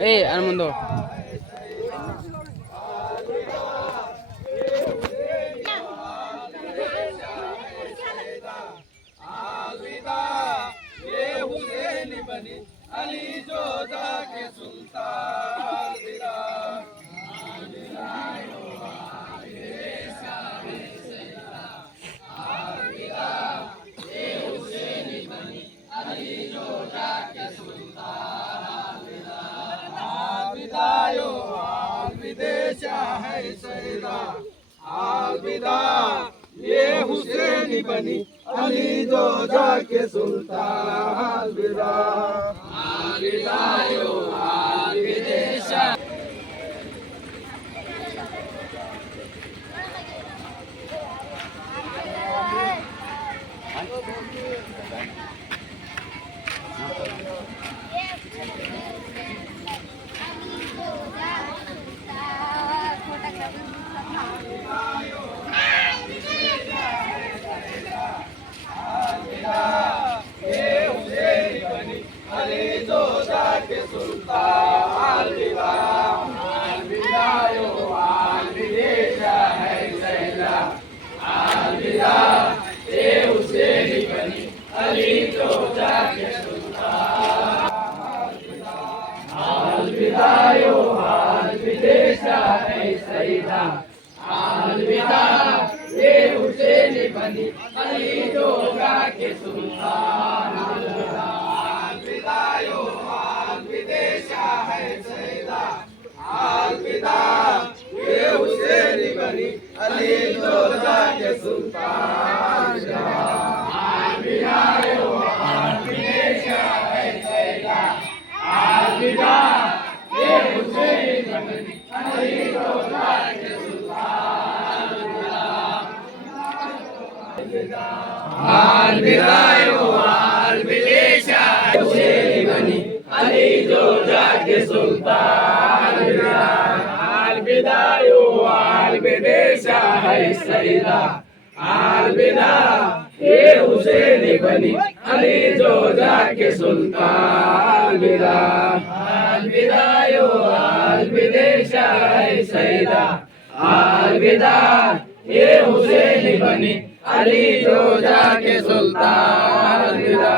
Armando. Vidisha है सैदा अलविदा ये हुसैनी बनी अली जो जाके सुल्तान अलविदा अलविदा यो विदेशा विदेशा है सैदा अलविदा ये हुसैनी बनी अली जो जाके सुल्तान अलविदा अलविदा यो विदेशा है सैदा अलविदा ये हुसैनी बनी अली जो जाके सुल्तान अलविदा यो विदेशा है सैदा अलविदा ये हुसैनी बनी अली जो जाके सुल्तान अलविदा यो विदेशा हुसैनी बनी अली जो जाके सुल्तान अलविदा यो विदेशा है सैदा अलविदा ये हुसैनी बनी अली जो जाके सुल्तान अलविदा यो विदेशा है सैदा अलविदा ये हुसैनी बनी अली जो जाके सुल्तान अलविदा।